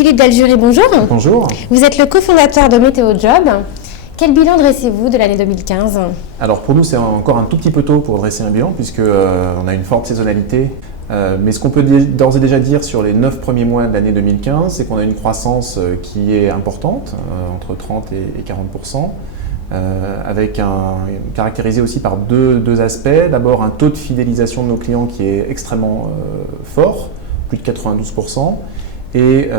Philippe Daljury, bonjour. Bonjour. Vous êtes le cofondateur de Météo Job. Quel bilan dressez-vous de l'année 2015 ? Alors pour nous, c'est encore un tout petit peu tôt pour dresser un bilan puisque on a une forte saisonnalité. Mais ce qu'on peut d'ores et déjà dire sur les 9 premiers mois de l'année 2015, c'est qu'on a une croissance qui est importante, entre 30 et 40%, caractérisée aussi par deux aspects. D'abord un taux de fidélisation de nos clients qui est extrêmement fort, plus de 92%, et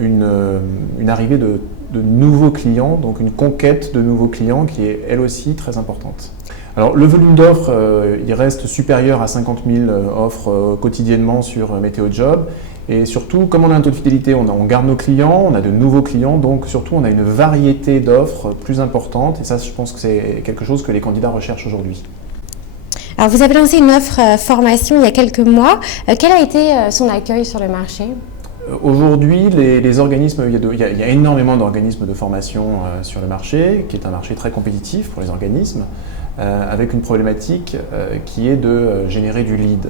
une arrivée de nouveaux clients, donc une conquête de nouveaux clients qui est elle aussi très importante. Alors le volume d'offres, il reste supérieur à 50 000 offres quotidiennement sur Météo Job, et surtout comme on a un taux de fidélité, on garde nos clients, on a de nouveaux clients, donc surtout on a une variété d'offres plus importante, et ça je pense que c'est quelque chose que les candidats recherchent aujourd'hui. Alors vous avez lancé une offre formation il y a quelques mois. Quel a été son accueil sur le marché ? Aujourd'hui, les organismes, il y a énormément d'organismes de formation sur le marché, qui est un marché très compétitif pour les organismes, avec une problématique qui est de générer du lead.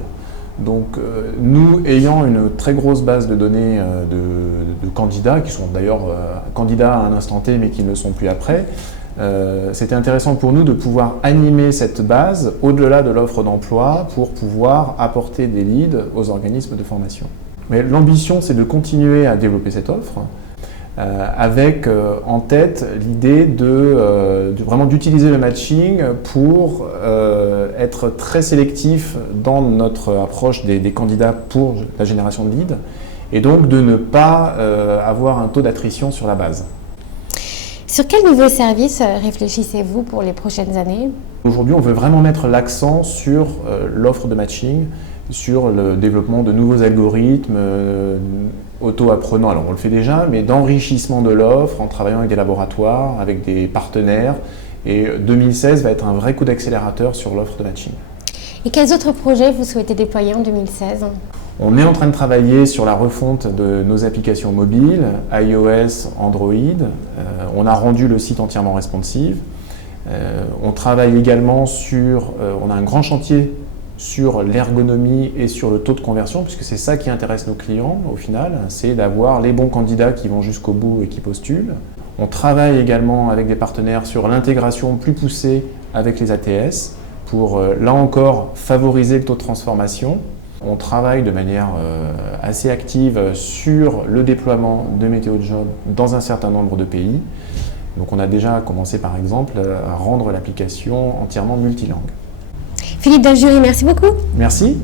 Donc nous, ayant une très grosse base de données de candidats, qui sont d'ailleurs candidats à un instant T, mais qui ne le sont plus après, c'était intéressant pour nous de pouvoir animer cette base au-delà de l'offre d'emploi pour pouvoir apporter des leads aux organismes de formation. Mais l'ambition, c'est de continuer à développer cette offre avec en tête l'idée vraiment d'utiliser le matching pour être très sélectif dans notre approche des candidats pour la génération de leads et donc de ne pas avoir un taux d'attrition sur la base. Sur quels nouveaux services réfléchissez-vous pour les prochaines années ? Aujourd'hui, on veut vraiment mettre l'accent sur l'offre de matching, sur le développement de nouveaux algorithmes auto-apprenants, alors on le fait déjà, mais d'enrichissement de l'offre en travaillant avec des laboratoires, avec des partenaires. Et 2016 va être un vrai coup d'accélérateur sur l'offre de matching. Et quels autres projets vous souhaitez déployer en 2016 ? On est en train de travailler sur la refonte de nos applications mobiles, iOS, Android. On a rendu le site entièrement responsive. On travaille également on a un grand chantier sur l'ergonomie et sur le taux de conversion, puisque c'est ça qui intéresse nos clients au final, c'est d'avoir les bons candidats qui vont jusqu'au bout et qui postulent. On travaille également avec des partenaires sur l'intégration plus poussée avec les ATS pour, là encore, favoriser le taux de transformation. On travaille de manière assez active sur le déploiement de Météo Job dans un certain nombre de pays. Donc on a déjà commencé par exemple à rendre l'application entièrement multilingue. Philippe Daljury, merci beaucoup. Merci.